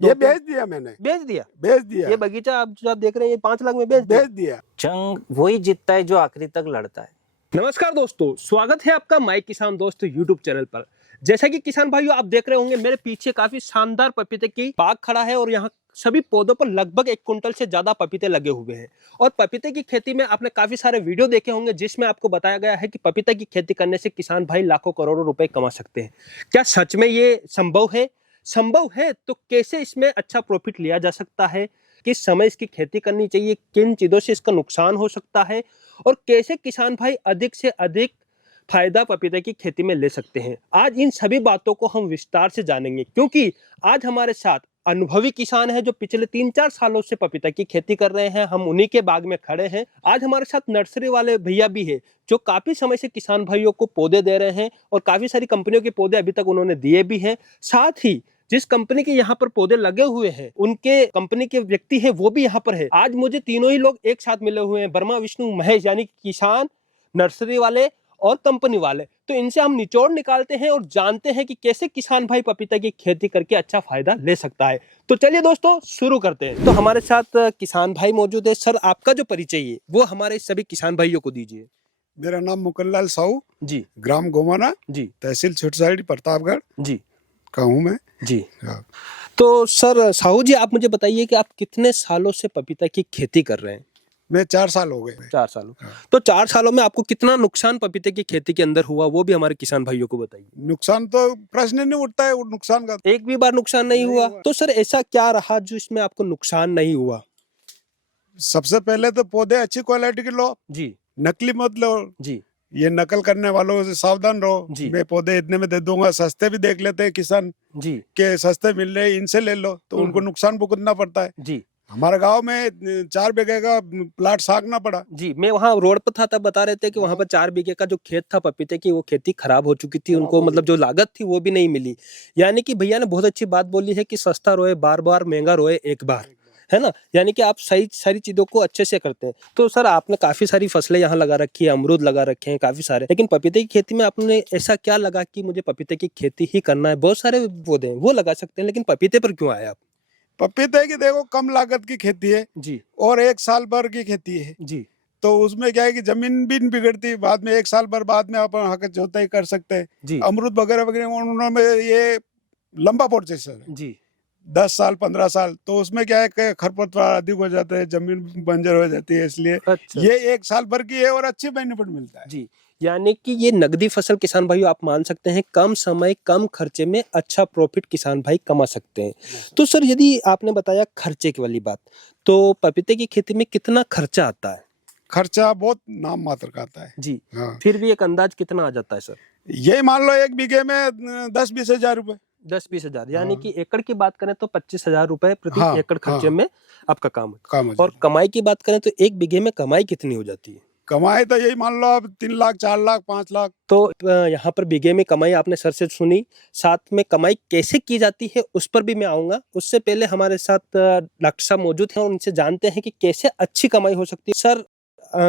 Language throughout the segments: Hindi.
ये बेच दिया मैंने, बेच दिया। ये बगीचा आप जो आप देख रहे हैं ये 5 लाख में बेच दिया। जंग वही जीतता है जो आखिरी तक लड़ता है। नमस्कार दोस्तों, स्वागत है आपका माय किसान दोस्त यूट्यूब चैनल पर। जैसा कि किसान भाइयों आप देख रहे होंगे मेरे पीछे काफी शानदार पपीते की बाग खड़ा है और यहाँ सभी पौधों पर लगभग 1 कुंटल से ज्यादा पपीते लगे हुए हैं। और पपीते की खेती में आपने काफी सारे वीडियो देखे होंगे जिसमें आपको बताया गया है कि पपीता की खेती करने से किसान भाई लाखों करोड़ों रुपए कमा सकते हैं। क्या सच में ये संभव है? संभव है तो कैसे इसमें अच्छा प्रॉफिट लिया जा सकता है, किस समय इसकी खेती करनी चाहिए, किन चीजों से इसका नुकसान हो सकता है और कैसे किसान भाई अधिक से अधिक फायदा पपीते की खेती में ले सकते हैं। आज इन सभी बातों को हम विस्तार से जानेंगे क्योंकि आज हमारे साथ अनुभवी किसान है जो पिछले 3-4 सालों से पपीता की खेती कर रहे हैं। हम उन्हीं के बाग में खड़े हैं। आज हमारे साथ नर्सरी वाले भैया भी है जो काफी समय से किसान भाइयों को पौधे दे रहे हैं और काफी सारी कंपनियों के पौधे अभी तक उन्होंने दिए भी हैं। साथ ही जिस कंपनी के यहाँ पर पौधे लगे हुए हैं उनके कंपनी के व्यक्ति है वो भी यहाँ पर है। आज मुझे तीनों ही लोग एक साथ मिले हुए हैं, ब्रह्मा विष्णु महेश, यानी किसान, नर्सरी वाले और कंपनी वाले। तो इनसे हम निचोड़ निकालते हैं और जानते हैं कि कैसे किसान भाई पपीता की खेती करके अच्छा फायदा ले सकता है। तो चलिए दोस्तों शुरू करते हैं। तो हमारे साथ किसान भाई मौजूद है। सर आपका जो परिचय है वो हमारे सभी किसान भाइयों को दीजिए। मेरा नाम मुकल्लाल साहू जी, ग्राम गोमाना जी, तहसील छोटसाड़ी प्रतापगढ़ जी का हूँ मैं जी। हाँ। तो सर साहू जी आप मुझे बताइए कि आप कितने सालों से पपीता की खेती कर रहे हैं? मैं 4 साल हो गए। 4 सालों। हाँ। तो 4 सालों में आपको कितना नुकसान पपीते की खेती के अंदर हुआ वो भी हमारे किसान भाइयों को बताइए। नुकसान तो प्रश्न नहीं उठता है, वो नुकसान का एक भी बार नुकसान नहीं हुआ। तो सर ऐसा क्या रहा जो इसमें आपको नुकसान नहीं हुआ? सबसे पहले तो पौधे अच्छी क्वालिटी के लो जी, नकली मत लो जी, ये नकल करने वालों से सावधान रहो। जी। मैं पौधे इतने में दे दूंगा, सस्ते भी देख लेते हैं किसान जी, के, सस्ते मिल रहे हैं इनसे ले लो, तो उनको नुकसान भुगतना पड़ता है। जी, हमारे गांव में 4 बीघे का प्लाट सागना पड़ा। जी। मैं वहाँ रोड पर था तब बता रहे थे कि वहाँ पर 4 बीघे का जो खेत था पपीते की वो खेती खराब हो चुकी थी। उनको मतलब जो लागत थी वो भी नहीं मिली। यानी कि भैया ने बहुत अच्छी बात बोली है कि सस्ता रोए बार बार, महंगा रोए एक बार, है ना। यानी कि आप सही सारी चीजों को अच्छे से करते हैं। तो सर आपने काफी सारी फसलें यहाँ लगा रखी है, अमरूद लगा रखे हैं काफी सारे, लेकिन पपीते की खेती में आपने ऐसा क्या लगा कि मुझे पपीते की खेती ही करना है? बहुत सारे पौधे हैं वो लगा सकते हैं लेकिन पपीते पर क्यों आए आप? पपीते की देखो कम लागत की खेती है जी, और 1 साल भर की खेती है, जी, तो उसमें क्या है कि जमीन भी नहीं बिगड़ती। बाद में 1 साल भर बाद में अपन हक जोताई कर सकते हैं। जी, अमरूद वगैरह वगैरह उन्होंने ये लंबा प्रोसेस है, जी। 10 साल 15 साल, तो उसमें क्या है कि खरपतवार अधिक हो जाते हैं, जमीन बंजर हो जाती है, इसलिए अच्छा। ये 1 साल भर की है और अच्छी बेनिफिट मिलता है। जी, यानी कि ये नगदी फसल किसान भाइयों आप मान सकते हैं कम समय कम खर्चे में अच्छा प्रॉफिट किसान भाई कमा सकते हैं। तो सर यदि आपने बताया खर्चे की वाली बात, तो पपीते की खेती में कितना खर्चा आता है? खर्चा बहुत नाम मात्र का आता है। जी, हाँ। फिर भी एक अंदाज कितना आ जाता है सर? ये मान लो 1 बीघे में 10-20 हजार रुपए। 10-20 हजार, यानी हाँ। कि एकड़ की बात करें तो 25,000 रुपए प्रति हाँ, एकड़ खर्चे हाँ। में आपका काम है। काम हो और जाएगा। कमाई की बात करें तो 1 बीघे में कमाई कितनी हो जाती है? कमाई तो यही मान लो अब 3 लाख 4 लाख 5 लाख। तो यहाँ पर बीघे में कमाई आपने सर से सुनी, साथ में कमाई कैसे की जाती है उस पर भी मैं आऊंगा। उससे पहले हमारे साथ डॉक्टर साहब मौजूद हैं और उनसे जानते हैं कि कैसे अच्छी कमाई हो सकती है। सर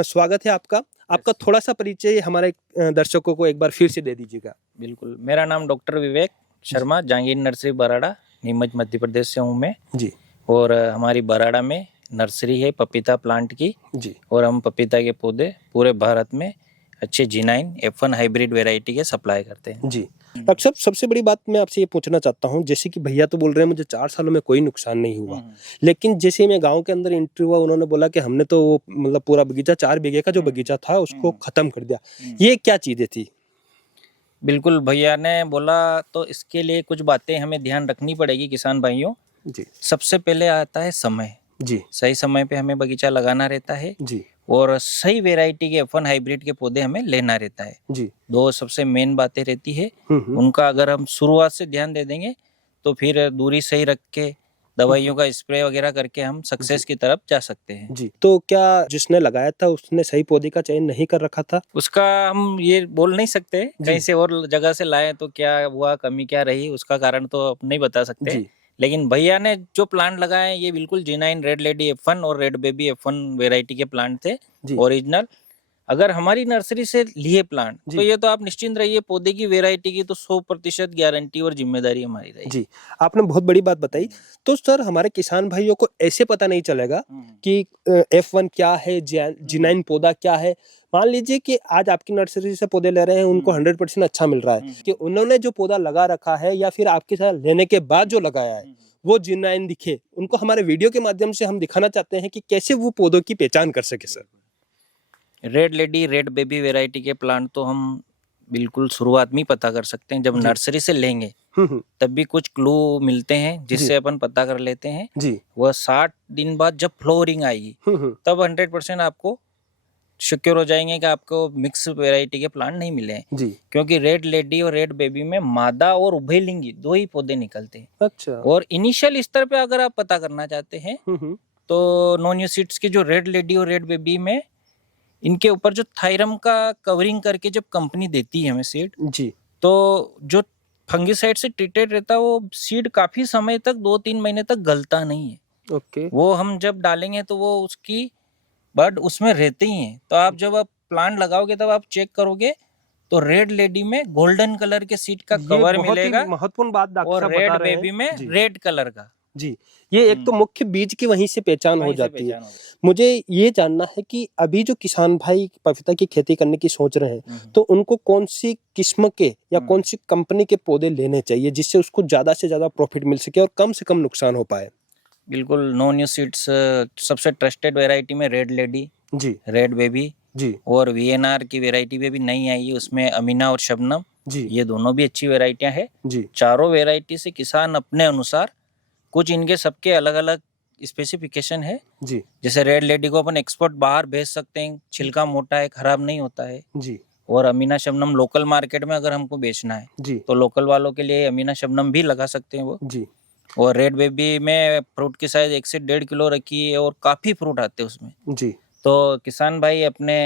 स्वागत है आपका। आपका थोड़ा सा परिचय हमारे दर्शकों को एक बार फिर से दे दीजिएगा। बिल्कुल, मेरा नाम डॉक्टर विवेक शर्मा, जहांगीर नर्सरी बराड़ा, नीमच मध्य प्रदेश से हूँ मैं। जी, और हमारी बराड़ा में नर्सरी है पपीता प्लांट की। जी, और हम पपीता के पौधे पूरे भारत में अच्छे G9 F1 हाइब्रिड वैरायटी के सप्लाई करते हैं। जी। डॉक्टर साहब सबसे बड़ी बात मैं आपसे ये पूछना चाहता हूँ, जैसे कि भैया तो बोल रहे हैं मुझे 4 सालों में कोई नुकसान नहीं हुआ, लेकिन जैसे मैं गांव के अंदर एंट्री हुआ उन्होंने बोला कि हमने तो वो मतलब पूरा बगीचा 4 बीघे का जो बगीचा था उसको खत्म कर दिया। ये क्या चीजें थी? बिल्कुल, भैया ने बोला तो इसके लिए कुछ बातें हमें ध्यान रखनी पड़ेगी किसान भाइयों। जी, सबसे पहले आता है समय। जी, सही समय पे हमें बगीचा लगाना रहता है जी, और सही वैरायटी के F1 हाइब्रिड के पौधे हमें लेना रहता है। जी। 2 सबसे मेन बातें रहती है। हम्म। उनका अगर हम शुरुआत से ध्यान दे देंगे तो फिर दूरी सही रख के दवाइयों का स्प्रे वगैरह करके हम सक्सेस की तरफ जा सकते हैं। जी, तो क्या जिसने लगाया था उसने सही पौधे का चयन नहीं कर रखा था? उसका हम ये बोल नहीं सकते, कहीं से और जगह से लाए तो क्या हुआ, कमी क्या रही, उसका कारण तो नहीं बता सकते। जी, लेकिन भैया ने जो प्लांट लगाए ये बिल्कुल G9 रेड लेडी F1 और रेड बेबी F1 वैरायटी के प्लांट थे, जी, ओरिजिनल। अगर हमारी नर्सरी से लिए प्लांट जी। तो ये तो आप निश्चिंत रहिए, पौधे की वैरायटी की तो 100% गारंटी और जिम्मेदारी हमारी रहेगी। जी, आपने बहुत बड़ी बात बताई। तो सर हमारे किसान भाइयों को ऐसे पता नहीं चलेगा कि F1 क्या है, G9 पौधा क्या है। मान लीजिए कि आज आपकी नर्सरी से पौधे ले रहे हैं, उनको 100% अच्छा मिल रहा है कि उन्होंने जो पौधा लगा रखा है या फिर आपके साथ लेने के बाद जो लगाया है वो G9 दिखे, उनको हमारे वीडियो के माध्यम से हम दिखाना चाहते हैं कि कैसे वो पौधों की पहचान कर सके sir. Red lady, red baby variety के प्लांट तो हम बिल्कुल शुरुआत में ही पता कर सकते हैं। जब जी। नर्सरी से लेंगे हम्म, तब भी कुछ क्लू मिलते हैं जी। जिससे अपन पता कर लेते हैं। जी। वह 60 दिन बाद जब फ्लोरिंग आएगी तब 100% आपको सिक्योर हो जाएंगे कि आपको मिक्स वैरायटी के प्लांट नहीं मिले हैं। जी। क्योंकि रेड लेडी और रेड बेबी में मादा और उभयलिंगी दो ही पौधे निकलते हैं। अच्छा। और इनिशियल स्तर पे अगर आप पता करना चाहते हैं तो नॉन सीड्स के जो रेड लेडी और रेड बेबी में इनके ऊपर जो थायरम का कवरिंग करके जब कंपनी देती है हमें सीड, जी। तो जो फंगिसाइड से ट्रीटेड रहता है वो सीड काफी समय तक 2-3 महीने तक गलता नहीं है। ओके। वो हम जब डालेंगे तो वो उसकी बर्ड उसमें रहते ही हैं। तो आप जब आप प्लांट लगाओगे तब आप चेक करोगे तो रेड लेडी में गोल्डन कलर के सीड का कवर मिलेगा महत्वपूर्ण बात डॉक्टर और साहब बता रेड रहे हैं। बेबी में जी। रेड कलर का। जी, ये एक तो मुख्य बीज की वहीं से पहचान हो वहीं से जाती है। पहचान होगी। मुझे ये जानना है कि अभी जो किसान भाई पपीता की खेती करने की सोच रहे हैं तो उनको कौन सी किस्म के या कौन सी कंपनी के पौधे लेने चाहिए जिससे उसको ज्यादा से ज्यादा प्रॉफिट मिल सके और कम से कम नुकसान हो पाए। बिल्कुल नो न्यू सीड्स सबसे ट्रस्टेड वैरायटी में रेड लेडी, जी। रेड बेबी जी। और VNR की वैरायटी में भी नई आई है, उसमें अमीना और शबनम। जी। ये दोनों भी अच्छी वैरायटियां हैं। जी। चारों वैरायटी से किसान अपने अनुसार, कुछ इनके सबके अलग अलग स्पेसिफिकेशन है। जी। जैसे रेड लेडी को अपन एक्सपोर्ट बाहर भेज सकते हैं, छिलका मोटा है, खराब नहीं होता है। जी। और अमीना शबनम लोकल मार्केट में अगर हमको बेचना है जी। तो लोकल वालों के लिए अमीना शबनम भी लगा सकते हैं वो। जी। और रेड बेबी में फ्रूट की साइज 1 से 1.5 किलो रखी है और काफी फ्रूट आते हैं उसमें। जी। तो किसान भाई अपने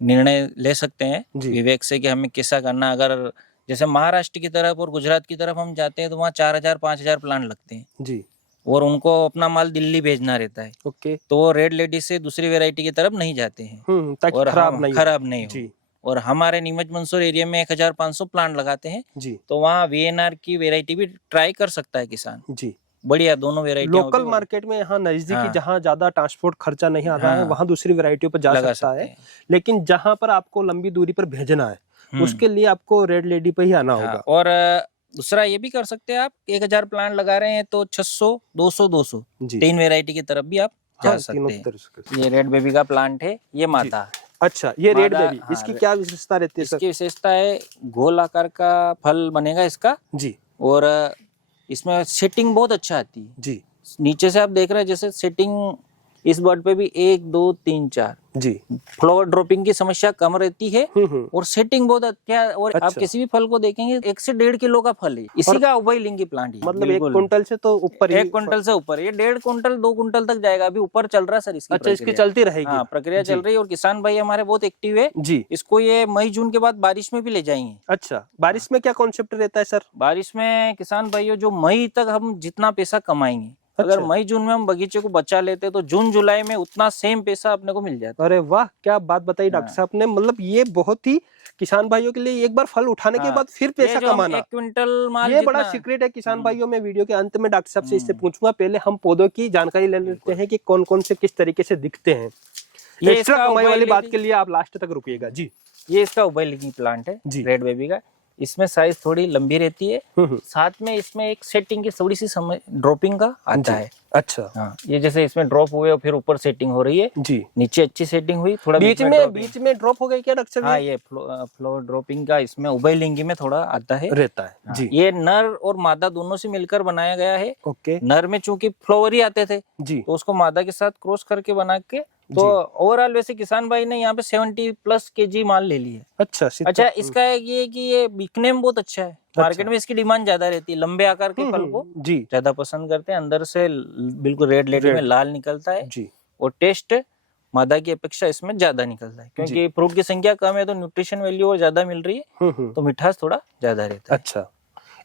निर्णय ले सकते हैं जी। विवेक से कि हमें कैसा करना। अगर जैसे महाराष्ट्र की तरफ और गुजरात की तरफ हम जाते हैं तो वहाँ 4000-5000 प्लांट लगते हैं जी। और उनको अपना माल दिल्ली भेजना रहता है। ओके। तो वो रेड लेडी से दूसरी वैरायटी की तरफ नहीं जाते हैं ताकि और खराब खराब नहीं हो। जी। और हमारे नीमच मंसूर एरिया में 1500 प्लांट लगाते हैं। जी। तो वहाँ VNR की वैरायटी भी ट्राई कर सकता है किसान। जी। बढ़िया, दोनों वैरायटी लोकल मार्केट में यहाँ नजदीकी हाँ। जहाँ ज्यादा ट्रांसपोर्ट खर्चा नहीं आ रहा है हाँ। वहाँ दूसरी वैरायटियों पर जा लगा सकता सकते है। हैं। लेकिन जहाँ पर आपको लंबी दूरी पर भेजना है उसके लिए आपको रेड लेडी पे ही आना हाँ, होगा। और दूसरा ये भी कर सकते हैं आप, 1000 प्लांट लगा रहे हैं तो 600, 200, 200 जी। 3 वैरायटी की तरफ भी आप जा हाँ, सकते तीनों हैं। तरह से। ये रेड बेबी का प्लांट है, ये माता। अच्छा, ये रेड मादा, बेबी, हाँ, इसकी क्या विशेषता रहती है सर? इसकी विशेषता है गोल आकार का फल बनेगा इसका। जी। और इसमें सेटिंग बहुत अच्छा आती है। जी। नीचे से आप देख रहे हैं जैसे सेटिंग इस बर्ड पे भी 1, 2, 3, 4 जी। फ्लावर ड्रॉपिंग की समस्या कम रहती है और सेटिंग बहुत अच्छा। और अच्छा। आप किसी भी फल को देखेंगे 1 से 1.5 किलो का फल है, इसी का उभयलिंगी प्लांट है। मतलब 1 कुंटल से तो ऊपर ही। 1 क्विंटल से ऊपर, ये 1.5 कुंटल 2 कुंटल तक जाएगा। अभी ऊपर चल रहा है सर इसकी। अच्छा, इसकी प्रक्रिया। चलती रहेगी। हाँ, प्रक्रिया चल रही है और किसान भाई हमारे बहुत एक्टिव है। जी। इसको ये मई जून के बाद बारिश में भी ले जाएंगे। अच्छा, बारिश में क्या कॉन्सेप्ट रहता है सर? बारिश में किसान भाइयों जो मई तक हम जितना पैसा कमाएंगे, अगर मई जून में हम बगीचे को बचा लेते तो जून जुलाई में उतना सेम पैसा अपने को मिल जाता। अरे वाह, क्या बात बताई डॉक्टर साहब ने। मतलब ये बहुत ही किसान भाइयों के लिए एक बार फल उठाने के बाद फिर पैसा कमाना, 1 क्विंटल माल ये बड़ा सीक्रेट है किसान भाइयों। में वीडियो के अंत में डॉक्टर साहब से इससे पूछूंगा। पहले हम पौधों की जानकारी ले लेते हैं कि कौन कौन से किस तरीके से दिखते हैं। ये एक्स्ट्रा कमाई वाली बात के लिए आप लास्ट तक रुकिएगा जी। ये इसका उभयलिंगी प्लांट है रेड बेबी का। इसमें साइज थोड़ी लंबी रहती है, साथ में इसमें एक सेटिंग की थोड़ी सी समय ड्रॉपिंग का आता है। अच्छा। हाँ, ये जैसे इसमें ड्रॉप हुए और फिर ऊपर सेटिंग हो रही है जी। नीचे अच्छी सेटिंग हुई, थोड़ा बीच में ड्रॉप हो गई क्या डॉक्टर साहब? हाँ, ये फ्लोर ड्रॉपिंग का इसमें उभयलिंगी में थोड़ा आता है, रहता है। हाँ, जी। ये नर और मादा दोनों से मिलकर बनाया गया है। ओके। नर में चूंकि फ्लावर ही आते थे जी, तो उसको मादा के साथ क्रॉस करके बना के, तो ओवरऑल वैसे किसान भाई ने यहाँ पे 70+ kg माल ले लिया। अच्छा, इसका ये कि ये बिकने में बहुत अच्छा है। मार्केट में इसकी डिमांड ज्यादा रहती है। लंबे आकार के फल को जी ज्यादा पसंद करते हैं। अंदर से बिल्कुल रेड लेडी में लाल निकलता है जी। और टेस्ट मादा की अपेक्षा इसमें ज्यादा निकलता है, क्योंकि फ्रूट की संख्या कम है तो न्यूट्रिशन वैल्यू और ज्यादा मिल रही है, तो मिठास थोड़ा ज्यादा रहता है। अच्छा,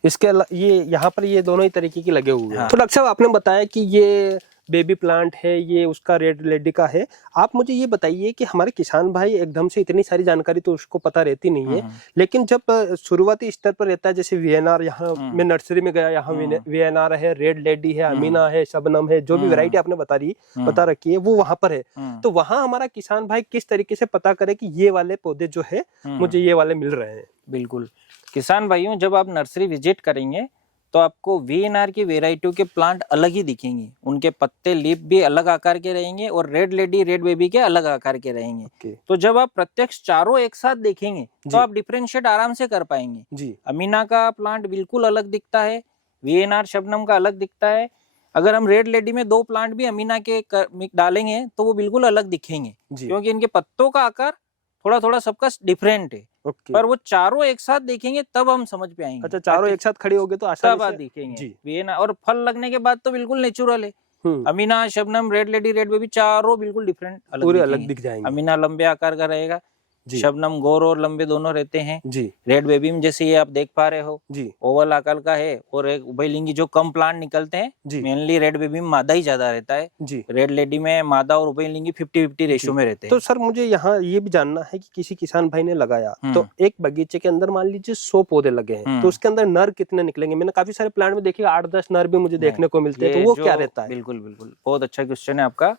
इसके ये यहाँ पर ये दोनों ही तरीके की लगे हुए हैं। तो डॉक्टर साहब आपने बताया कि ये बेबी प्लांट है, ये उसका रेड लेडी का है। आप मुझे ये बताइए कि हमारे किसान भाई एकदम से इतनी सारी जानकारी तो उसको पता रहती नहीं है, लेकिन जब शुरुआती स्तर पर रहता है, जैसे वीएनआर, यहाँ मैं नर्सरी में गया, यहाँ वीएनआर है, रेड लेडी है, अमीना है, शबनम है, जो भी वैरायटी आपने बता रखी है वो वहां पर है। तो वहां हमारा किसान भाई किस तरीके से पता करे कि ये वाले पौधे जो है मुझे ये वाले मिल रहे हैं? बिल्कुल किसान भाइयों, जब आप नर्सरी विजिट करेंगे तो आपको वीएनआर की वेराइटियों के प्लांट अलग ही दिखेंगे, उनके पत्ते लीफ भी अलग आकार के रहेंगे और रेड लेडी रेड बेबी के अलग आकार के रहेंगे। तो जब आप प्रत्यक्ष चारों एक साथ देखेंगे तो आप डिफरेंशिएट आराम से कर पाएंगे जी। अमीना का प्लांट बिल्कुल अलग दिखता है, वीएनआर शबनम का अलग दिखता है। अगर हम रेड लेडी में 2 प्लांट भी अमीना के डालेंगे तो वो बिल्कुल अलग दिखेंगे, क्योंकि इनके पत्तों का आकार थोड़ा थोड़ा सबका डिफरेंट है। पर वो चारों एक साथ देखेंगे तब हम समझ पे आएंगे। अच्छा, चारों एक साथ खड़े हो गए तो आसानी से दिखेंगे। और फल लगने के बाद तो बिल्कुल नेचुरल है। Amina Shabnam red lady red baby चारों बिल्कुल डिफरेंट पूरे अलग दिख जाएंगे। अमीना लंबे आकार का रहेगा, शबनम गोर और लंबे दोनों रहते हैं जी। रेड बेबी में जैसे ये आप देख पा रहे हो जी, ओवल आकार का है। और एक उभयलिंगी जो कम प्लांट निकलते हैं, मेनली रेड बेबी में मादा ही ज्यादा रहता है जी। रेड लेडी में मादा और उभयलिंगी 50-50 रेशियो में रहते हैं। तो सर मुझे यहाँ ये भी जानना है कि किसी किसान भाई ने लगाया तो एक बगीचे के अंदर मान लीजिए 100 पौधे लगे हैं, तो उसके अंदर नर कितने निकलेंगे? मैंने काफी सारे प्लांट में देखे 8-10 नर भी मुझे देखने को मिलते हैं, तो वो क्या रहता है? बिल्कुल बिल्कुल, बहुत अच्छा क्वेश्चन है आपका।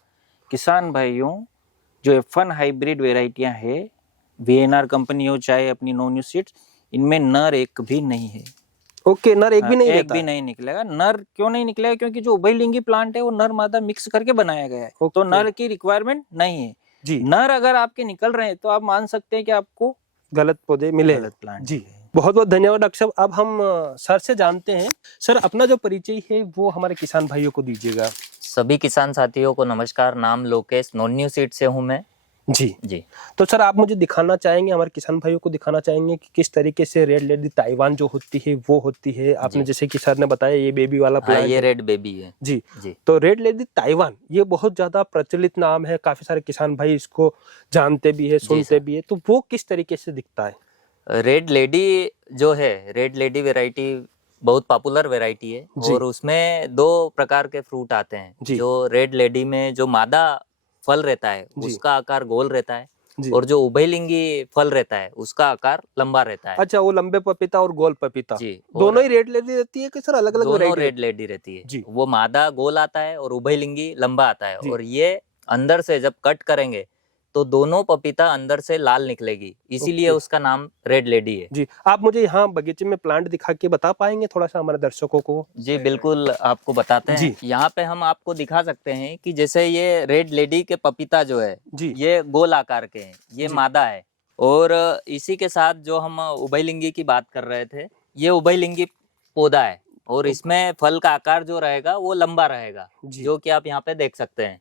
किसान भाइयों, जो F1 हाइब्रिड वेराइटियां है, वीएनआर कंपनी हो चाहे अपनी नो न्यू सीड्स, इनमें नर एक भी नहीं है। ओके, नर एक भी नहीं, एक भी नहीं निकलेगा। नर क्यों नहीं निकलेगा? क्योंकि जो उभयलिंगी प्लांट है वो नर मादा मिक्स करके बनाया गया है, तो नर की रिक्वायरमेंट नहीं है जी। नर अगर आपके निकल रहे हैं तो आप मान सकते हैं कि आपको गलत पौधे मिले, गलत प्लांट जी। बहुत बहुत धन्यवाद डॉक्टर साहब। अब हम सर से जानते हैं। सर, अपना जो परिचय है वो हमारे किसान भाइयों को दीजिएगा। सभी किसान साथियों को नमस्कार। नाम लोकेश, नो न्यू सीड से हूँ मैं जी जी। तो सर आप मुझे दिखाना चाहेंगे, हमारे किसान भाइयों को दिखाना चाहेंगे कि किस तरीके से रेड लेडी ताइवान जो होती है वो होती है। आपने जैसे कि सर ने बताया ये बेबी वाला प्लांट, ये रेड बेबी है जी जी। तो रेड लेडी ताइवान ये बहुत ज्यादा प्रचलित नाम है, काफी सारे किसान भाई इसको जानते भी है, सुनते भी है। तो वो किस तरीके से दिखता है? रेड लेडी जो है, रेड लेडी वेराइटी बहुत पॉपुलर वेराइटी है और उसमें 2 प्रकार के फ्रूट आते हैं। जो रेड लेडी में जो मादा फल रहता है उसका आकार गोल रहता है और जो उभयलिंगी फल रहता है उसका आकार लंबा रहता है। अच्छा, वो लंबे पपीता और गोल पपीता जी, दोनों ही रेड लेडी रहती है कि सर अलग अलग? दोनों रेड लेडी रहती है जी। वो मादा गोल आता है और उभयलिंगी लंबा आता है। और ये अंदर से जब कट करेंगे तो दोनों पपीता अंदर से लाल निकलेगी, इसीलिए उसका नाम रेड लेडी है जी। आप मुझे यहाँ बगीचे में प्लांट दिखा के बता पाएंगे थोड़ा सा हमारे दर्शकों को? जी बिल्कुल, आपको बताते हैं। यहाँ पे हम आपको दिखा सकते हैं कि जैसे ये रेड लेडी के पपीता जो है जी, ये गोल आकार के हैं, ये मादा है। और इसी के साथ जो हम उभयलिंगी की बात कर रहे थे, ये उभयलिंगी पौधा है और इसमें फल का आकार जो रहेगा वो लंबा रहेगा, जो कि आप यहाँ पे देख सकते हैं।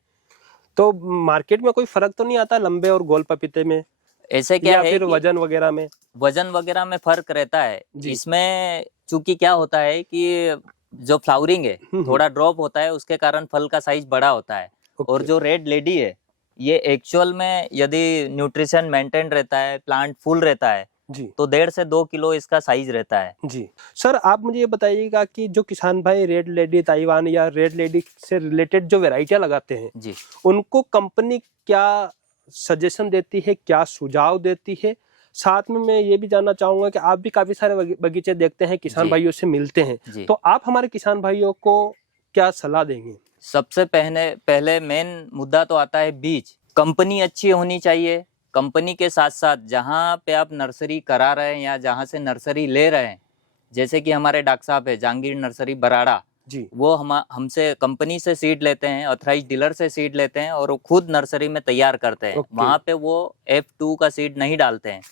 तो मार्केट में कोई फर्क तो नहीं आता लंबे और गोल पपीते में? ऐसे क्या है, फिर वजन वगैरह में? वजन वगैरह में फर्क रहता है। इसमें चूंकि क्या होता है कि जो फ्लावरिंग है थोड़ा ड्रॉप होता है, उसके कारण फल का साइज बड़ा होता है। और जो रेड लेडी है ये एक्चुअल में यदि न्यूट्रिशन मेंटेन रहता है, प्लांट फुल रहता है जी, तो 1.5 से 2 किलो इसका साइज रहता है जी। सर आप मुझे ये बताइएगा कि जो किसान भाई रेड लेडी ताइवान या रेड लेडी से रिलेटेड जो वेराइटियां लगाते हैं जी, उनको कंपनी क्या सजेशन देती है, क्या सुझाव देती है? साथ में मैं ये भी जानना चाहूंगा कि आप भी काफी सारे बगीचे देखते हैं, किसान भाइयों से मिलते हैं, तो आप हमारे किसान भाइयों को क्या सलाह देंगे? सबसे पहले मेन मुद्दा तो आता है बीज। कंपनी अच्छी होनी चाहिए। कंपनी के साथ साथ जहाँ पे आप नर्सरी करा रहे हैं या जहाँ से नर्सरी ले रहे हैं, जैसे कि हमारे डॉक्टर साहब है जहांगीर नर्सरी बराड़ा जी, वो हमसे कंपनी से सीड लेते हैं, ऑथराइज डीलर से सीड लेते हैं और वो खुद नर्सरी में तैयार करते हैं। वहाँ पे वो F2 का सीड नहीं डालते हैं।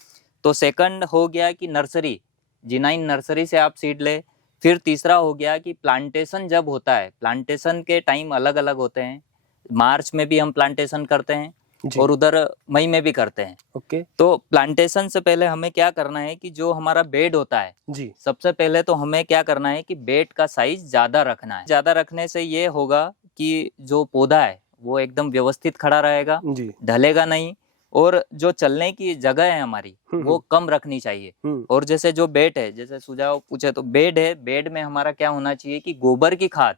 तो सेकंड हो गया कि नर्सरी, G9 नर्सरी से आप सीड ले। फिर तीसरा हो गया कि प्लांटेशन जब होता है, प्लांटेशन के टाइम अलग अलग होते हैं। मार्च में भी हम प्लांटेशन करते हैं और उधर मई में भी करते हैं। ओके। तो प्लांटेशन से पहले हमें क्या करना है कि जो हमारा बेड होता है जी, सबसे पहले तो हमें क्या करना है कि बेड का साइज ज्यादा रखना है। ज्यादा रखने से ये होगा कि जो पौधा है वो एकदम व्यवस्थित खड़ा रहेगा, ढलेगा नहीं। और जो चलने की जगह है हमारी वो कम रखनी चाहिए। और जैसे जो बेड है, जैसे सुझाव पूछे तो बेड है, बेड में हमारा क्या होना चाहिए कि गोबर की खाद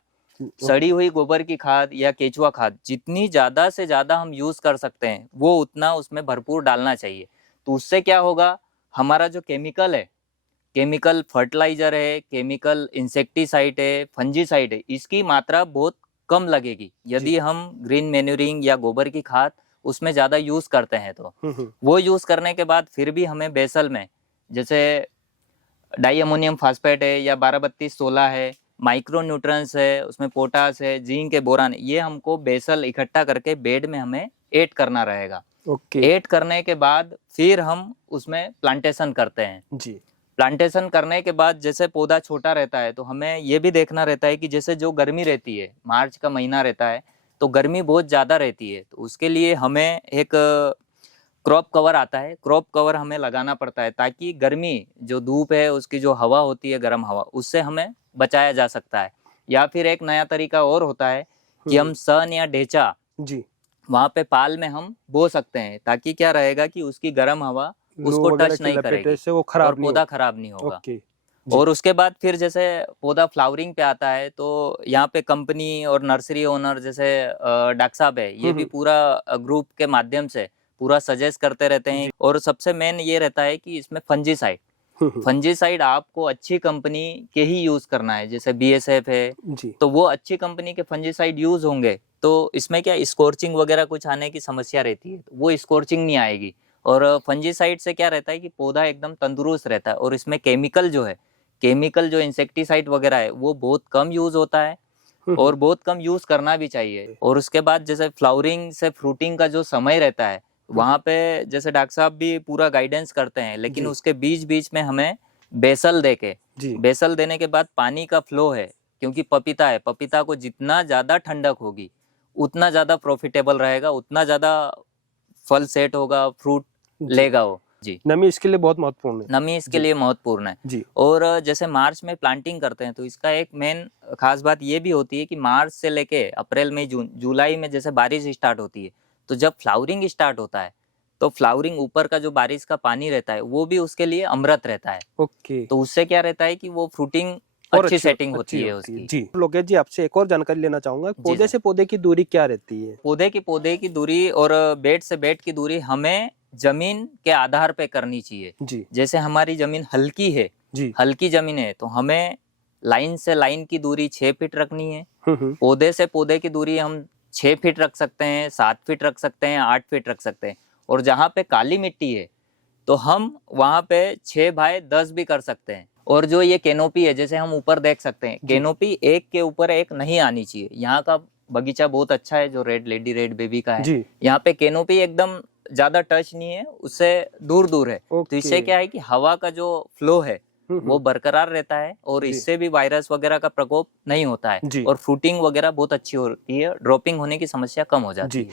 सड़ी हुई गोबर की खाद या केचुआ खाद जितनी ज्यादा से ज्यादा हम यूज कर सकते हैं वो उतना उसमें भरपूर डालना चाहिए। तो उससे क्या होगा, हमारा जो केमिकल है, केमिकल फर्टिलाइजर है, केमिकल इंसेक्टिसाइड है, फंजीसाइड है, इसकी मात्रा बहुत कम लगेगी यदि हम ग्रीन मैन्यूरिंग या गोबर की खाद उसमें ज्यादा यूज करते हैं। तो वो यूज करने के बाद फिर भी हमें बेसल में जैसे डाई अमोनियम फास्फेट है या 12-32-16 है, माइक्रो न्यूट्रंस है, उसमें पोटास है, जिंक है, बोरान, ये हमको बेसल इकट्ठा करके बेड में हमें ऐड करना रहेगा। ऐड करने के बाद फिर हम उसमें प्लांटेशन करते हैं जी। प्लांटेशन करने के बाद जैसे पौधा छोटा रहता है तो हमें ये भी देखना रहता है कि जैसे जो गर्मी रहती है, मार्च का महीना रहता है तो गर्मी बहुत ज़्यादा रहती है, तो उसके लिए हमें एक क्रॉप कवर आता है, क्रॉप कवर हमें लगाना पड़ता है ताकि गर्मी जो धूप है उसकी जो हवा होती है, गर्म हवा, उससे हमें बचाया जा सकता है। या फिर एक नया तरीका और होता है कि हम सन या ढेंचा जी वहाँ पे पाल में हम बो सकते हैं ताकि क्या रहेगा कि उसकी गर्म हवा उसको टच नहीं करेगी से वो खराब और पौधा खराब नहीं होगा। और उसके बाद फिर जैसे पौधा फ्लावरिंग पे आता है तो यहाँ पे कंपनी और नर्सरी ओनर जैसे डॉक्टर साहब है, ये भी पूरा ग्रुप के माध्यम से पूरा सजेस्ट करते रहते हैं। और सबसे मेन ये रहता है कि इसमें फंजीसाइड आपको अच्छी कंपनी के ही यूज करना है, जैसे BSF है तो वो अच्छी कंपनी के फंजीसाइड यूज होंगे तो इसमें क्या स्कॉर्चिंग वगैरह कुछ आने की समस्या रहती है, वो स्कॉर्चिंग नहीं आएगी। और फंजीसाइड से क्या रहता है कि पौधा एकदम तंदुरुस्त रहता है। और इसमें केमिकल जो इंसेक्टिसाइड वगैरह है वो बहुत कम यूज होता है और बहुत कम यूज करना भी चाहिए। और उसके बाद जैसे फ्लावरिंग से फ्रूटिंग का जो समय रहता है वहाँ पे जैसे डॉक्टर साहब भी पूरा गाइडेंस करते हैं, लेकिन उसके बीच में हमें बेसल बेसल देने के बाद पानी का फ्लो है, क्योंकि पपीता है, पपीता को जितना ज्यादा ठंडक होगी उतना ज्यादा प्रॉफिटेबल रहेगा, उतना ज्यादा फल सेट होगा, फ्रूट लेगा वो जी। नमी इसके लिए बहुत महत्वपूर्ण है, नमी इसके लिए महत्वपूर्ण है जी। और जैसे मार्च में प्लांटिंग करते हैं तो इसका एक मेन खास बात ये भी होती है कि मार्च से लेके अप्रैल मई जून जुलाई में जैसे बारिश स्टार्ट होती है तो जब फ्लावरिंग स्टार्ट होता है तो फ्लावरिंग ऊपर का जो बारिश का पानी रहता है वो भी उसके लिए अमृत रहता है। ओके, तो उससे क्या रहता है कि वो फ्रूटिंग अच्छी सेटिंग होती है उसकी जी। लोकेश जी आपसे एक और जानकारी लेना चाहूंगा, पौधे से पौधे की दूरी क्या रहती है? पौधे की दूरी और बेड से बेड की दूरी हमें जमीन के आधार पे करनी चाहिए जी। जैसे हमारी जमीन हल्की है जी, हल्की जमीन है तो हमें लाइन से लाइन की दूरी 6 फीट रखनी है। पौधे से पौधे की दूरी हम 6 फीट रख सकते हैं, 7 फीट रख सकते हैं, 8 फीट रख सकते हैं। और जहाँ पे काली मिट्टी है तो हम वहाँ पे 6x10 भी कर सकते हैं। और जो ये कैनोपी है जैसे हम ऊपर देख सकते हैं, कैनोपी एक के ऊपर एक नहीं आनी चाहिए। यहाँ का बगीचा बहुत अच्छा है जो रेड लेडी रेड बेबी का है, यहाँ पे कैनोपी एकदम ज्यादा टच नहीं है, उससे दूर है। तो इससे क्या है कि हवा का जो फ्लो है वो बरकरार रहता है और इससे भी वायरस वगैरह का प्रकोप नहीं होता है और फ्रूटिंग वगैरह बहुत अच्छी होती है, ड्रॉपिंग होने की समस्या कम हो जाती है।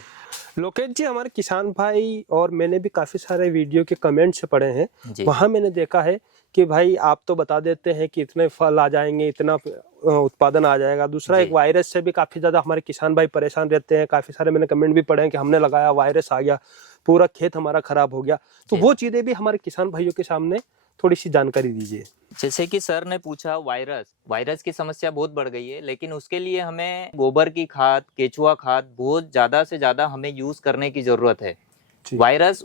लोकेश जी, हमारे किसान भाई और मैंने भी काफी सारे वीडियो के कमेंट्स पढ़े हैं, वहां मैंने देखा है कि भाई आप तो बता देते हैं कि इतने फल आ जाएंगे, इतना उत्पादन आ जाएगा। दूसरा एक वायरस से भी काफी ज्यादा हमारे किसान भाई परेशान रहते हैं। काफी सारे मैंने कमेंट भी पढ़े हैं कि हमने लगाया, वायरस आ गया, पूरा खेत हमारा खराब हो गया। तो वो चीजें भी हमारे किसान भाइयों के सामने थोड़ी सी जानकारी दीजिए। जैसे कि सर ने पूछा, वायरस की समस्या बहुत बढ़ गई है, लेकिन उसके लिए हमें गोबर की खाद, केचुआ खाद बहुत ज्यादा से ज्यादा हमें यूज करने की जरूरत है। वायरस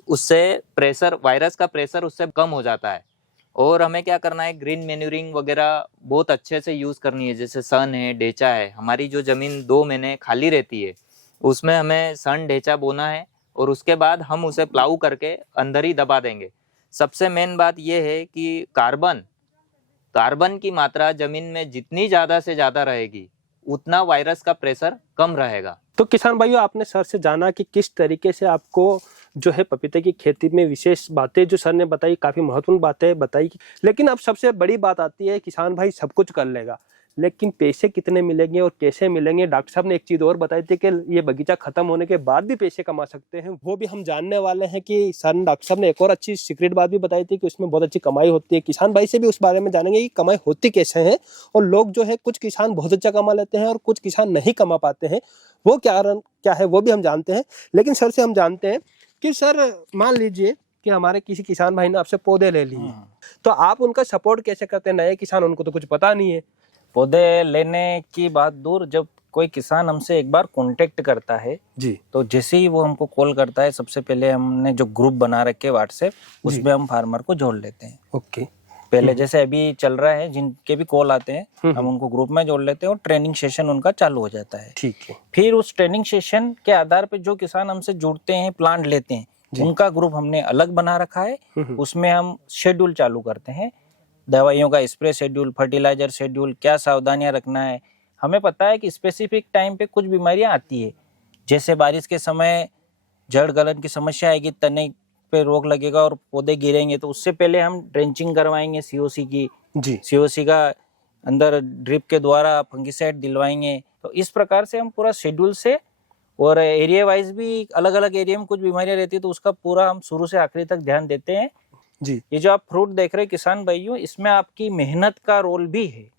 का प्रेशर उससे कम हो जाता है। और हमें क्या करना है, ग्रीन मैन्यूरिंग वगैरह बहुत अच्छे से यूज करनी है। जैसे सन है, ढेंचा है, हमारी जो जमीन 2 महीने खाली रहती है उसमें हमें सन ढेंचा बोना है और उसके बाद हम उसे प्लाऊ करके अंदर ही दबा देंगे। सबसे मेन बात यह है कि कार्बन की मात्रा जमीन में जितनी ज्यादा से ज्यादा रहेगी उतना वायरस का प्रेशर कम रहेगा। तो किसान भाइयों, आपने सर से जाना कि किस तरीके से आपको जो है पपीते की खेती में विशेष बातें जो सर ने बताई, काफी महत्वपूर्ण बातें बताई। लेकिन अब सबसे बड़ी बात आती है, किसान भाई सब कुछ कर लेगा लेकिन पैसे कितने मिलेंगे और कैसे मिलेंगे? डॉक्टर साहब ने एक चीज और बताई थी कि ये बगीचा खत्म होने के बाद भी पैसे कमा सकते हैं, वो भी हम जानने वाले हैं कि डॉक्टर साहब ने एक और अच्छी सीक्रेट बात भी बताई थी कि उसमें बहुत अच्छी कमाई होती है। किसान भाई से भी उस बारे में जानेंगे कि कमाई होती कैसे है और लोग जो है, कुछ किसान बहुत अच्छा कमा लेते हैं और कुछ किसान नहीं कमा पाते हैं, वो क्या है वो भी हम जानते हैं। लेकिन सर से हम जानते हैं कि सर, मान लीजिए कि हमारे किसी किसान भाई ने आपसे पौधे ले लिए, तो आप उनका सपोर्ट कैसे करते हैं? नए किसान, उनको तो कुछ पता नहीं है, पौधे लेने की बात दूर, जब कोई किसान हमसे एक बार कांटेक्ट करता है जी, तो जैसे ही वो हमको कॉल करता है, सबसे पहले हमने जो ग्रुप बना रखे व्हाट्सएप, उसमें हम फार्मर को जोड़ लेते हैं। ओके, पहले जैसे अभी चल रहा है, जिनके भी कॉल आते हैं हम उनको ग्रुप में जोड़ लेते हैं और ट्रेनिंग सेशन उनका चालू हो जाता है। ठीक है। फिर उस ट्रेनिंग सेशन के आधार पे जो किसान हमसे जुड़ते हैं, प्लांट लेते हैं, उनका ग्रुप हमने अलग बना रखा है। उसमें हम शेड्यूल चालू करते हैं, दवाइयों का स्प्रे शेड्यूल, फर्टिलाइजर शेड्यूल, क्या सावधानियां रखना है। हमें पता है कि स्पेसिफिक टाइम पे कुछ बीमारियां आती है, जैसे बारिश के समय जड़ गलन की समस्या आएगी, तने पे रोग लगेगा और पौधे गिरेंगे, तो उससे पहले हम ड्रेंचिंग करवाएंगे सीओसी की। जी, सीओसी का अंदर ड्रिप के द्वारा फंगिसाइड दिलवाएंगे। तो इस प्रकार से हम पूरा शेड्यूल से, और एरिया वाइज भी अलग अलग एरिया में कुछ बीमारियां रहती है, तो उसका पूरा हम शुरू से आखिरी तक ध्यान देते हैं। जी, ये जो आप फ्रूट देख रहे हैं किसान भाइयों, इसमें आपकी मेहनत का रोल भी है।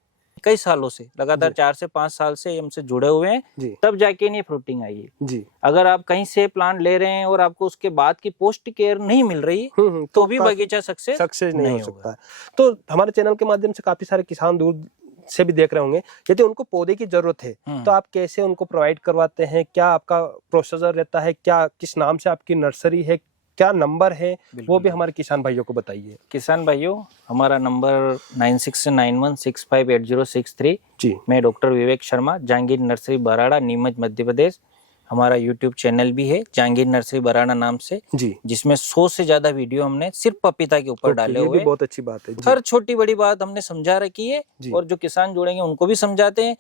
कई सालों से, लगातार 4 से 5 साल से हमसे जुड़े हुए हैं, तब जाके ये फ्रूटिंग आई है। जी, अगर आप कहीं से प्लांट ले रहे हैं और आपको उसके बाद की पोस्ट केयर नहीं मिल रही, तो भी बगीचा सक्सेस नहीं हो सकता। तो हमारे चैनल के माध्यम से काफी सारे किसान दूर से भी देख रहे होंगे, यदि उनको पौधे की जरूरत है तो आप कैसे उनको प्रोवाइड करवाते हैं? क्या आपका प्रोसीजर रहता है? क्या किस नाम से आपकी नर्सरी है? क्या नंबर है? वो भी हमारे किसान भाइयों को बताइए। किसान भाइयों, हमारा नंबर 9691658063। जी, मैं डॉक्टर विवेक शर्मा, जहांगीर नर्सरी बराड़ा, नीमच, मध्य प्रदेश। हमारा यूट्यूब चैनल भी है जहांगीर नर्सरी बराड़ा नाम से, जी, जिसमें 100 से ज्यादा वीडियो हमने सिर्फ पपीता के ऊपर डाले ये हुए। भी बहुत अच्छी बात है। हर छोटी बड़ी बात हमने समझा रखी है, और जो किसान जुड़ेंगे उनको भी समझाते हैं,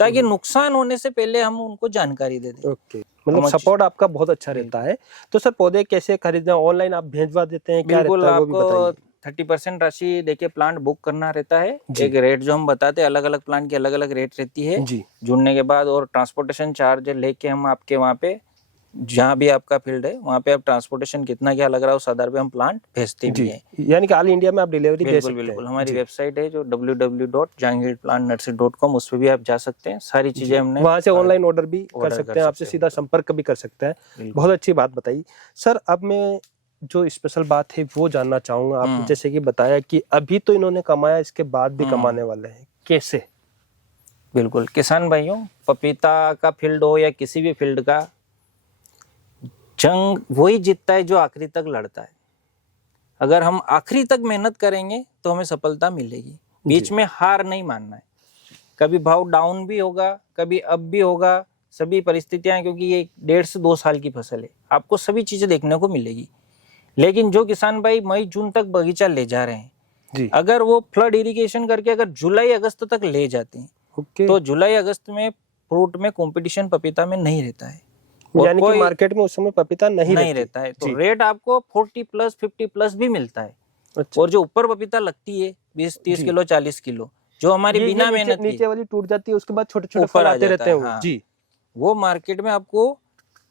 ताकि नुकसान होने से पहले हम उनको जानकारी दे दें। ओके, मतलब सपोर्ट आपका बहुत अच्छा रहता है। तो सर पौधे कैसे खरीदना? ऑनलाइन आप भेजवा देते हैं? क्या बिल्कुल, रहता है वो भी आपको बताइए। 30% राशि देके प्लांट बुक करना रहता है। एक रेट जो हम बताते हैं, अलग अलग प्लांट की अलग अलग रेट रहती है जी, जुड़ने के बाद, और ट्रांसपोर्टेशन चार्ज लेके हम आपके वहाँ पे, जहाँ भी आपका फील्ड है वहाँ पे आप ट्रांसपोर्टेशन कितना क्या लग रहा है उस आधार पे हम प्लांट भेजते भी हैं। यानी कि ऑल इंडिया में आप डिलीवरी दे सकते हैं। बिल्कुल, हमारी वेबसाइट है जो www.jahangirplantnursery.com, उस पे भी आप जा सकते हैं। सारी चीजें हमने वहाँ से ऑनलाइन ऑर्डर भी कर सकते हैं, आपसे सीधा संपर्क भी कर सकते हैं। बहुत अच्छी बात बताई सर। अब मैं जो स्पेशल बात है वो जानना चाहूंगा। आपने जैसे कि बताया कि अभी तो इन्होंने कमाया, इसके बाद भी कमाने वाले हैं, कैसे? बिल्कुल किसान भाइयों, पपीता का फील्ड हो या किसी भी फील्ड का, जंग वही जीतता है जो आखिरी तक लड़ता है। अगर हम आखिरी तक मेहनत करेंगे तो हमें सफलता मिलेगी। बीच में हार नहीं मानना है। कभी भाव डाउन भी होगा, कभी अप भी होगा, सभी परिस्थितियां, क्योंकि ये 1.5 से 2 साल की फसल है, आपको सभी चीजें देखने को मिलेगी। लेकिन जो किसान भाई मई जून तक बगीचा ले जा रहे हैं जी, अगर वो फ्लड इरिगेशन करके अगर जुलाई अगस्त तक ले जाते हैं, तो जुलाई अगस्त में फ्रूट में कंपटीशन पपीता में नहीं रहता है, यानी कि मार्केट में उस समय पपीता नहीं रहता है, तो रेट आपको 40+ 50+ भी मिलता है। अच्छा। और जो ऊपर पपीता लगती है 20-30 किलो 40 किलो, जो हमारी बिना मेहनत नीचे वाली टूट जाती है, उसके बाद छोटे छोटे फल आते रहते हैं। हाँ। जी, वो मार्केट में आपको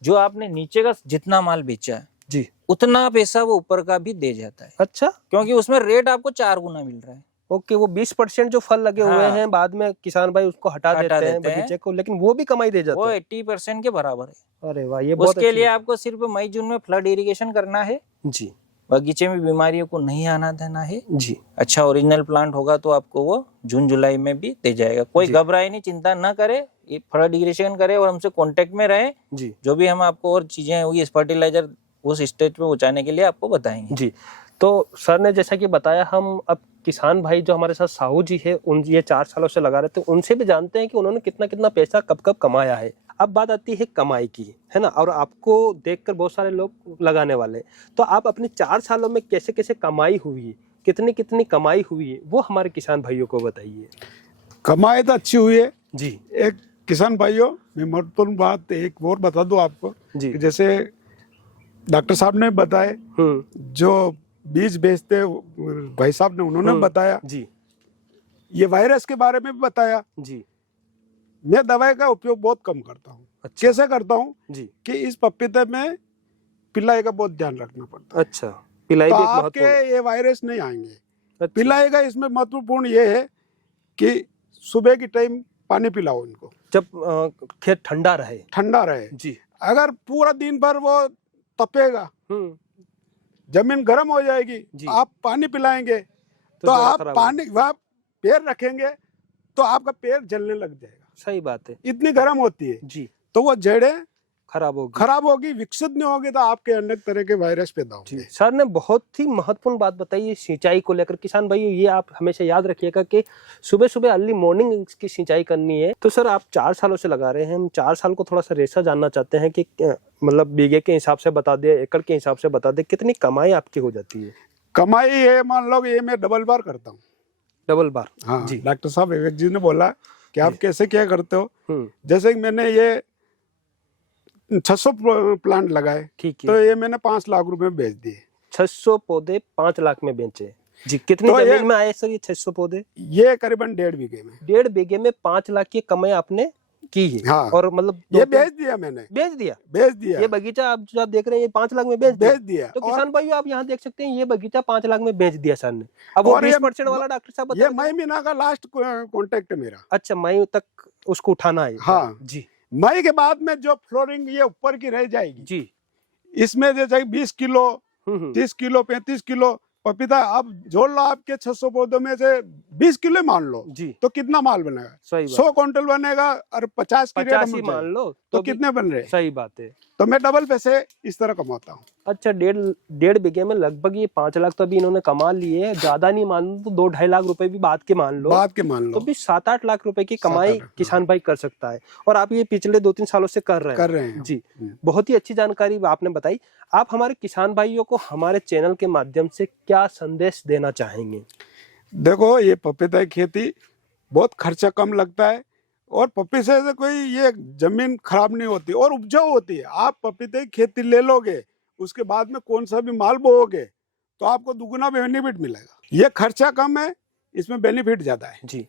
जो आपने नीचे का जितना माल बेचा है जी, उतना पैसा वो ऊपर का भी दे जाता है। अच्छा, क्योंकि उसमें रेट आपको 4 गुना मिल रहा है। ओके, वो 20% जो फल लगे हुए हैं बाद में किसान भाई उसको हटा देते हैं बगीचे को, लेकिन वो भी कमाई दे जाते हैं। वो 80% के बराबर है। अरे वाह, ये बहुत उसके लिए आपको सिर्फ मई जून में फ्लड इरिगेशन करना है जी, बगीचे में बीमारियों को नहीं आना देना है जी। अच्छा ओरिजिनल प्लांट होगा तो आपको वो जून जुलाई में भी दे जाएगा। कोई घबराए नहीं, चिंता ना करे, ये फ्लड इरिगेशन करे और हमसे कांटेक्ट में रहे जी। जो भी हम आपको और चीजें होगी फर्टिलाइजर उस स्टेज पे पहुंचाने के लिए आपको बताएंगे जी। तो सर ने जैसा कि बताया, हम अब किसान भाई जो हमारे साथ साहू जी है, उन ये 4 सालों से लगा रहे थे, उनसे भी जानते हैं कि उन्होंने कितना कितना पैसा कब कब कमाया है। अब बात आती है कमाई की, है ना, और आपको देखकर बहुत सारे लोग लगाने वाले, तो आप अपने 4 सालों में कैसे कैसे कमाई हुई, कितनी कितनी कमाई हुई है, वो हमारे किसान भाइयों को बताइए। कमाई तो अच्छी हुई है जी। एक किसान भाइयों, मैं महत्वपूर्ण बात एक और बता दूं आपको जी। कि जैसे डॉक्टर साहब ने बताए, जो बीज बेचते भाई साहब ने उन्होंने बताया जी, ये वायरस के बारे में भी बताया जी। मैं दवाई का उपयोग बहुत कम करता हूँ। अच्छा। कैसे करता हूँ जी, कि इस पपीते में पिलाई का बहुत ध्यान रखना पड़ता है। अच्छा, पिलाई तो आपके ये वायरस नहीं आएंगे। अच्छा। पिलाई का इसमें महत्वपूर्ण ये है कि सुबह की टाइम पानी पिलाओ इनको, जब खेत ठंडा रहे जी। अगर पूरा दिन भर वो तपेगा, जमीन गर्म हो जाएगी, आप पानी पिलाएंगे तो आप पानी वहाँ पैर रखेंगे तो आपका पैर जलने लग जाएगा। सही बात है, इतनी गर्म होती है जी। तो वो जड़ें खराब होगी, विकसित नहीं होगी तो आपके अनेक तरह के वायरस पैदा होंगे। सर ने बहुत ही महत्वपूर्ण बात बताई है सिंचाई को लेकर। किसान भाइयों ये आप हमेशा याद रखिएगा कि सुबह सुबह अर्ली मॉर्निंग इसकी सिंचाई करनी है। तो सर आप 4 सालों से लगा रहे हैं, हम 4 साल को थोड़ा सा रेशा जानना चाहते हैं कि मतलब बीघे के हिसाब से बता दे, एकड़ के हिसाब से बता दे, कितनी कमाई आपकी हो जाती है? कमाई है मान लो ये मैं डबल बार करता हूँ। डबल बार? हाँ जी। डॉक्टर साहब विवेक जी ने बोला कि आप कैसे क्या करते हो। जैसे कि मैंने ये 600 प्लांट लगाए, ठीक है, तो ये मैंने 5 लाख रुपए में बेच दिए। 600 पौधे 5 लाख में बेचे जी। कितनी तो जमीन में आए सर ये 600 पौधे? ये करीबन 1.5 बीघे में। 1.5 बीघे में 5 लाख की कमाई आपने की है। हाँ। और मतलब ये बेच दिया मैंने। बेच दिया ये बगीचा आप जो आप देख रहे हैं ये 5 लाख में बेच दिया। तो किसान भाइयों आप यहाँ देख सकते हैं ये बगीचा 5 लाख में बेच दिया सर ने। अब वो 20% वाला डॉक्टर साहब बता, ये मई महीना का लास्ट कॉन्टेक्ट है मेरा। अच्छा, मई तक उसको उठाना है? हाँ जी। मई के बाद में जो फ्लोरिंग ये ऊपर की रह जाएगी जी, इसमें जैसे 20 किलो 30 किलो 35 किलो पपीता, अब जोड़ लो आपके 600 पौधों में से 20 किलो मान लो जी, तो कितना माल बनेगा? 100 क्विंटल बनेगा और 50 की रेट ही मान लो तो कितने बन रहे? सही बात है। तो मैं डबल पैसे इस तरह कमाता हूँ। अच्छा, 1.5 बीघे में लगभग ये 5 लाख तो अभी इन्होंने कमा लिए, ज्यादा नहीं मान लो तो 2-2.5 लाख रुपए भी बाद के मान लो तो भी 7-8 लाख रुपए की कमाई किसान भाई कर सकता है। और आप ये पिछले 2-3 सालों से कर रहे हैं जी। बहुत ही अच्छी जानकारी आपने बताई। आप हमारे किसान भाइयों को हमारे चैनल के माध्यम से क्या संदेश देना चाहेंगे? देखो ये पपीता की खेती बहुत खर्चा कम लगता है और पपीते से कोई ये जमीन खराब नहीं होती और उपजाऊ होती है। आप पपीते की खेती ले लोगे उसके बाद में कौन सा भी माल बोओगे तो आपको दुगुना बेनिफिट मिलेगा। ये खर्चा कम है, इसमें बेनिफिट ज्यादा है जी।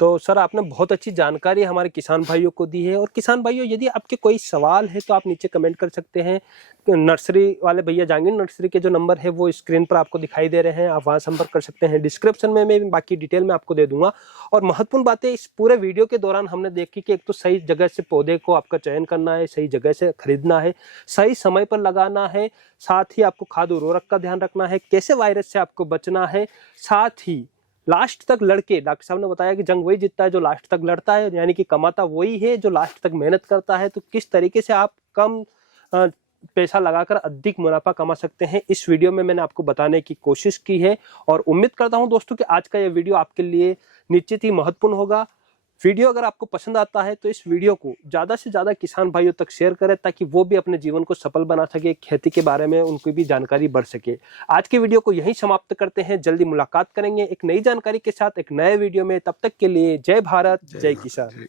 तो सर आपने बहुत अच्छी जानकारी हमारे किसान भाइयों को दी है। और किसान भाइयों यदि आपके कोई सवाल है तो आप नीचे कमेंट कर सकते हैं। नर्सरी वाले भैया जाएंगे, नर्सरी के जो नंबर है वो स्क्रीन पर आपको दिखाई दे रहे हैं, आप वहां संपर्क कर सकते हैं। डिस्क्रिप्शन में मैं बाकी डिटेल में आपको दे दूंगा। और महत्वपूर्ण बातें इस पूरे वीडियो के दौरान हमने देखी कि एक तो सही जगह से पौधे को आपका चयन करना है, सही जगह से खरीदना है, सही समय पर लगाना है, साथ ही आपको खाद उर्वरक का ध्यान रखना है, कैसे वायरस से आपको बचना है, साथ ही लास्ट तक लड़के, डॉक्टर साहब ने बताया कि जंग वही जीतता है जो लास्ट तक लड़ता है, यानी कि कमाता वही है जो लास्ट तक मेहनत करता है। तो किस तरीके से आप कम पैसा लगाकर अधिक मुनाफा कमा सकते हैं, इस वीडियो में मैंने आपको बताने की कोशिश की है। और उम्मीद करता हूं दोस्तों कि आज का यह वीडियो आपके लिए निश्चित ही महत्वपूर्ण होगा। वीडियो अगर आपको पसंद आता है तो इस वीडियो को ज़्यादा से ज़्यादा किसान भाइयों तक शेयर करें ताकि वो भी अपने जीवन को सफल बना सके, खेती के बारे में उनको भी जानकारी बढ़ सके। आज के वीडियो को यहीं समाप्त करते हैं। जल्दी मुलाकात करेंगे एक नई जानकारी के साथ एक नए वीडियो में। तब तक के लिए जय भारत, जय किसान।